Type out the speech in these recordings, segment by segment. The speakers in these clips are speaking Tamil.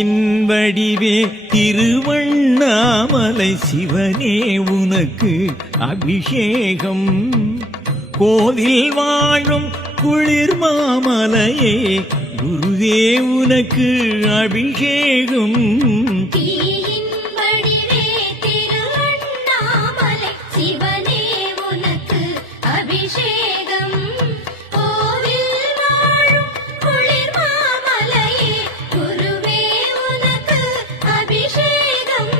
தீயின் வடிவே திருவண்ணாமலை சிவனே உனக்கு அபிஷேகம். கோவில் வாழும் குளிர் மாமலையே குருவே உனக்கு அபிஷேகம். தீயின் வடிவே திருவண்ணாமலை சிவனே உனக்கு அபிஷேகம். கோவில் வாழும் குளிர் மாமலையே குருவே உனக்கு அபிஷேகம்.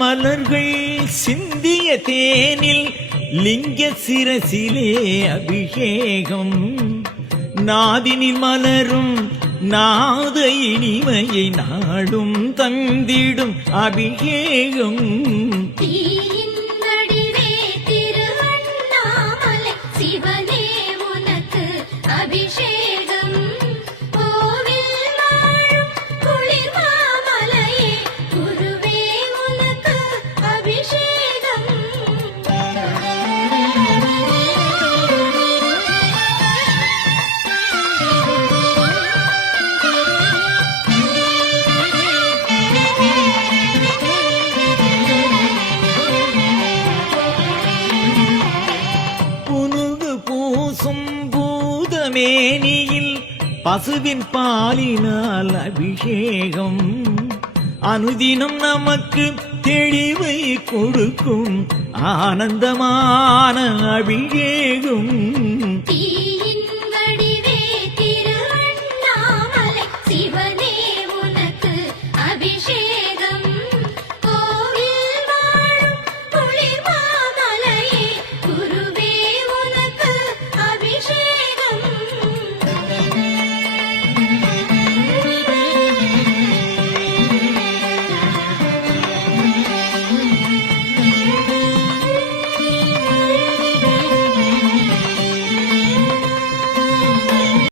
மலர்கள் சிந்திய தேனில் லிங்க சிரசிலே அபிஷேகம். நாதினில் மலரும் நாத இனிமையை நாடும் தந்திடும் அபிஷேகம். தீயின் வடிவே திருவண்ணாமலை சிவனே உனக்கு அபிஷேகம். கோவில் வாழும் குளிர் மாமலையே குருவே உனக்கு அபிஷேகம். புனுகு பூசும் பூதமேனியில் பசுவின் பாலினால் அபிஷேகம். அனுதினம் நமக்கு தெளிவை கொடுக்கும் ஆனந்தமான அபிஷேகம். தீ